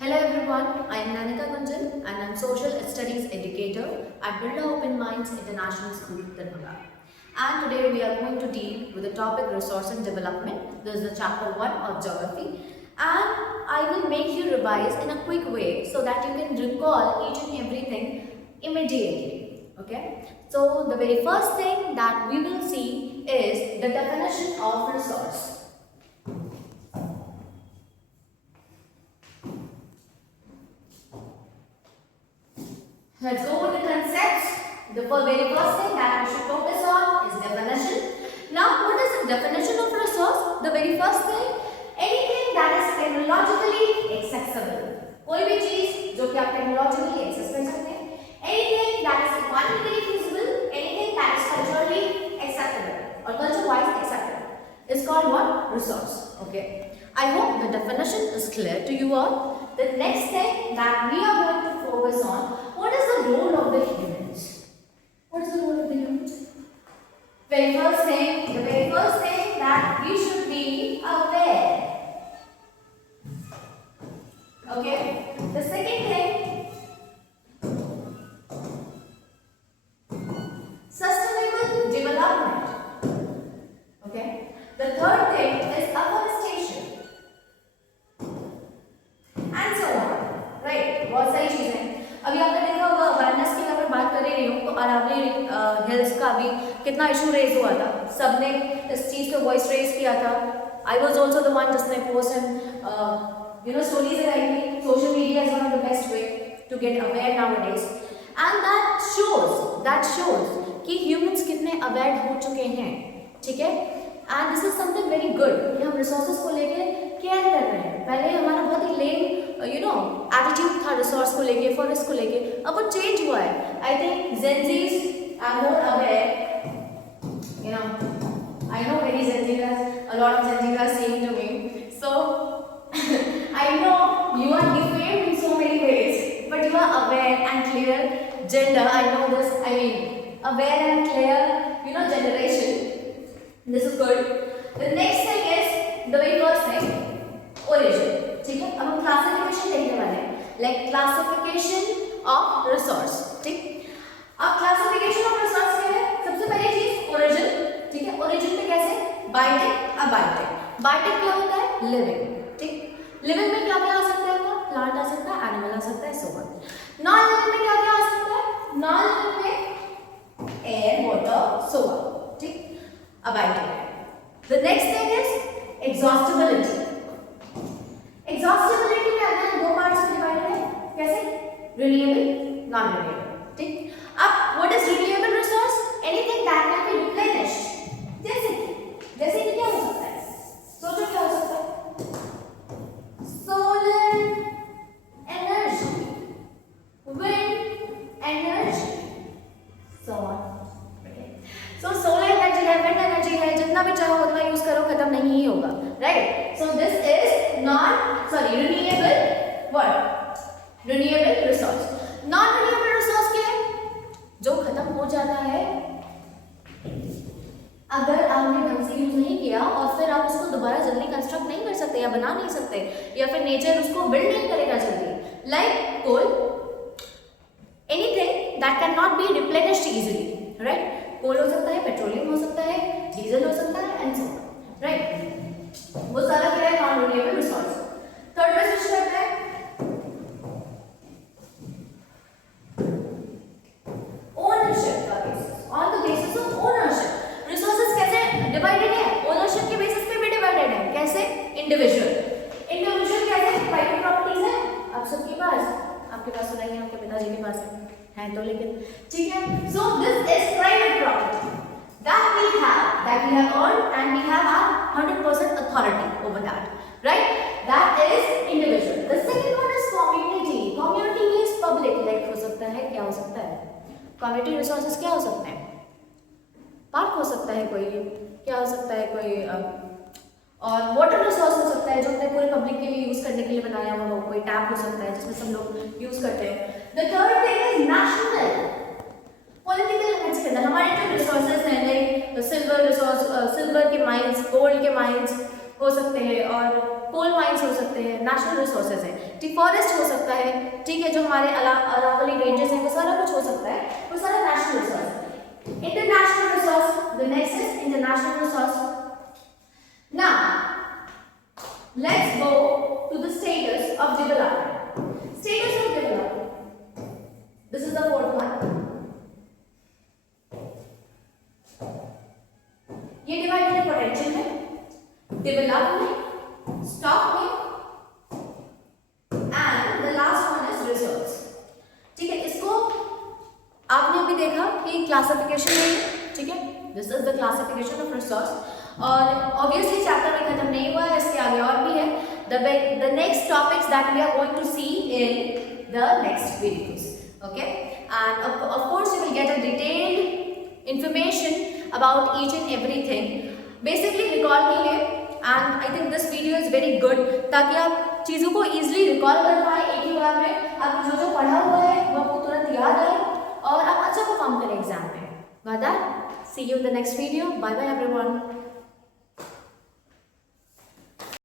Hello everyone, I am Nanika Gunjan and I am Social Studies Educator at Birla Open Minds International School, Darbhanga. And today we are going to deal with the topic resource and development. This is the chapter 1 of geography, and I will make you revise in a quick way so that you can recall each and everything immediately. Okay, so the very first thing that we will see is the definition of resource. Let's go with the concepts. The very first thing that we should focus on is definition. Now, what is the definition of resource? The very first thing, anything that is technologically accessible. कोई भी चीज जो कि आप technologically access कर सकते हैं. Anything that is economically feasible. Anything that is culturally acceptable or culture-wise acceptable is called what? Resource. Okay. I hope the definition is clear to you all. The next thing that we are going to focus on, what is the role of the humans? What is the role of the humans? The very first thing that we should be aware. Okay. The second thing, sustainable development. Okay. The third thing is afforestation. And so on. Right. बहुत सारी चीजें. अभी आपने देखा होगा अवेयरनेस की अगर बात कर रही हूँ तो अरावली हिल्स का भी कितना इशू रेज हुआ था. सबने इस चीज पे वॉइस रेज किया था. I was also the one जिसने पोस्ट एंड स्टोरीज लगाई. Social media is one of the best way to get aware nowadays and that shows कि ह्यूमंस कितने अवेयर हो चुके हैं. ठीक है. And this is something very good कि हम रिसोर्सेज को लेके केयर कर रहे हैं. पहले हमारा बहुत ही लेम एटीट्यूड था रिसोर्स को लेके, फॉरेस्ट को लेके. अब वो चेंज हुआ है. I think Gen Zs are more aware. I know many Zenzigas, a lot of Zenzigas saying to me. So I know you are defamed in so many ways, but you are aware and clear gender. I know this. I mean, aware and clear, generation. This is good. The next thing is the very first thing, origin. ठीक है. अब हम क्लासिफिकेशन देखने वाले हैं. Like classification of resource. ठीक. अब classification of resource क्या है? सबसे पहली चीज ओरिजिन. ठीक है. ओरिजिन पे कैसे? Biotic, abiotic. बायोटिक क्या होता है? लिविंग. ठीक. लिविंग में क्या क्या आ सकता है? प्लांट आ सकता है, एनिमल आ सकता है, सो ऑन. नॉन लिविंग में क्या क्या आ सकता है? नॉन लिविंग में एयर, वाटर, सो ऑन. ठीक. Abiotic. The next thing is exhaustibility. Exhaustibility में आता है दो पार्ट्स में डिवाइडेड है. कैसे? Renewable, non-renewable. ठीक. अब what is renewable resource? Anything that can be replenished. जैसे कि क्या हो सकता है? सोचो क्या हो सकता है? Solar energy, wind energy, so on. Okay. So solar energy है, wind energy है, जितना भी चाहो उतना यूज करो, खत्म नहीं ही होगा. Right? So this is renewable what? Renewable resource. Non-renewable resource क्या है? जो खत्म हो जाता है अगर आपने ढंग से यूज नहीं किया और फिर आप उसको दोबारा जल्दी कंस्ट्रक्ट नहीं कर सकते या बना नहीं सकते या फिर नेचर उसको बिल्ड नहीं करेगा जल्दी. Like coal, anything that can not be replenished easily. Right. Coal हो सकता है, पेट्रोलियम हो सकता है, डीजल हो सकता है एंड सो ऑन. राइट. वो सारा क्या है? Non renewable resource. थर्ड पे स्विच करते हैं. ओनरशिप का basis. On the basis of ownership resources कैसे डिवाइडेड है? ओनरशिप के बेसिस पे भी डिवाइडेड है. कैसे? इंडिविजुअल कैसे? प्राइवेट प्रॉपर्टीज है आप सबके पास. आपके पास तो नहीं है, आपके पिताजी के पास है तो लेकिन ठीक है. So this is private property that we have earned and we have our 100% authority over that. Right? That is individual. The second one is community. Community means public. Like हो सकता है, क्या हो सकता है? Community resources क्या हो सकते हैं? पार्क हो सकता है कोई, क्या हो सकता है कोई, और वाटर रिसोर्स हो सकता है जो अपने पूरे पब्लिक के लिए यूज करने के लिए बनाया हुआ हो. कोई टैप हो सकता है जिसमें सब लोग यूज करते हैं. The third thing is national. Political limits के अंदर हमारे जो रिसोर्सेज हैं, लाइक सिल्वर रिसोर्स, सिल्वर के माइंस, गोल्ड के माइंस, हो सकते हैं और कोल माइंस हो सकते हैं, नेशनल रिसोर्सेज है, ठीक, फॉरेस्ट हो सकता है, ठीक है, जो हमारे अरावली रेंजेस हैं, वो सारा कुछ हो सकता है, वो सारा नेशनल रिसोर्स है। International resource, the next is international resource. Now let's go to the status of development. Status of development, this is the fourth one. ये डिवाइडेड है पोटेंशियल में, डेवलप में, स्टॉक में, and the last one is resource. ठीक है, इसको आपने अभी देखा कि क्लासिफिकेशन में, ठीक है, this is the classification of resource. और ऑब्वियसली चैप्टर में खत्म नहीं हुआ है, इसके आगे और भी है। The next topics that we are going to see in the next videos, okay, and of course you will get a detailed information about each and everything, basically recall के लिए, and I think this video is very good ताकि आप चीज़ों को easily recall कर पाए एक ही बार में, आप जो जो पढ़ा हुआ है वो आपको तुरंत याद आए और आप अच्छा परफॉर्म करें एग्जाम में। With that, see you in the next video. Bye bye everyone.